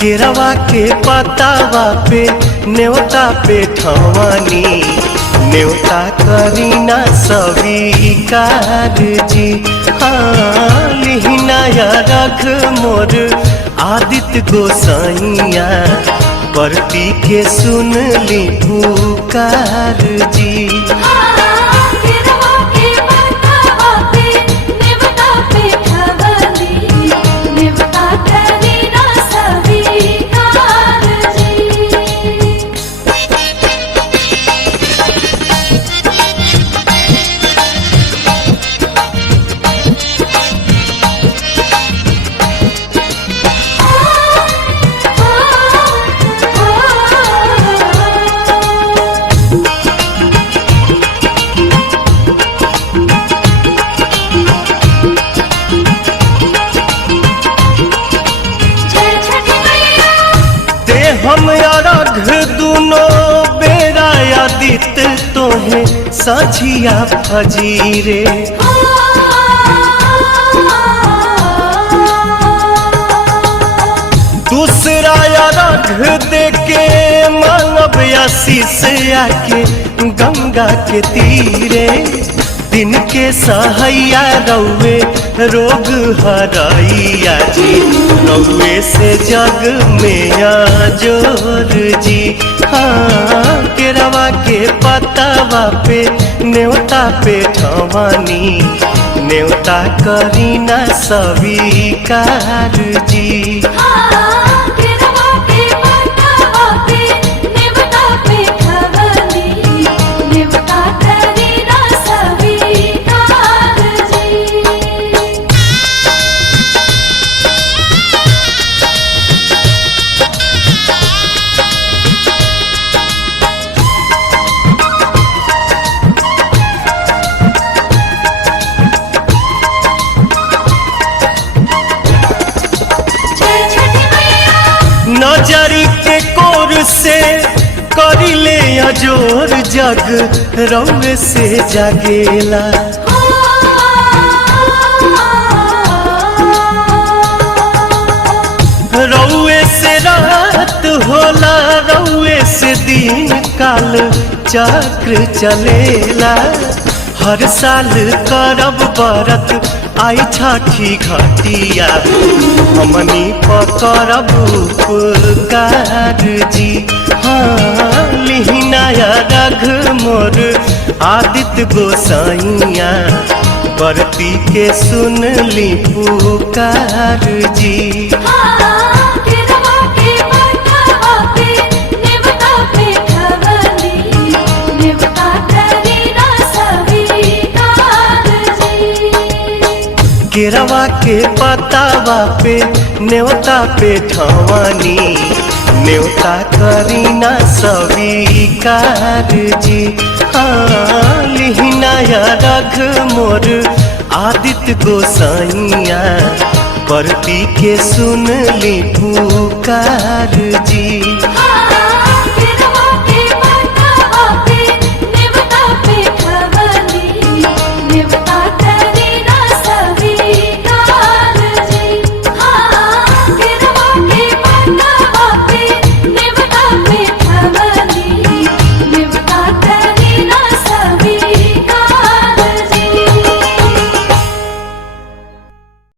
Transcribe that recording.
केरवा के पतावा पे न्योता पे ठवानी न्योता करीना स्वीकार जी। हाँ लिहिनाया रख मोर आदित्य गोसाइया परती के सुन ली पुकार जी। हम अरघ दुनो बेरा आदित तोहे सझिया फजीरे। दूसरा अरघ देके मानव आशीष आके गंगा के तीरे। दिन के सहैया रौवे रोग हरैया जी रौवे से जग में जोर जी। हाँ केरवा के पतावा पे न्योता पे ठवानी न्योता करीना स्वीकार जी। नजरी के कोर से करिले अजोर जग रौवे से जागेला। रौवे से रात होला रौवे से दिन काल चक्र चलेला। हर साल करब बरत आई छठी घटिया हमनी पकड़ब उपकार जी। हाँ लिहिनाया रघ मोर आदित्य गोसाइया परती के सुन ली पुकार जी। केरवा के पतावा पे न्योता पे ठवानी न्योता करीना स्वीकार जी। हाँ लिहिनाया रघ मोर आदित्य गोसाइया परती के सुन ली पुकार जी।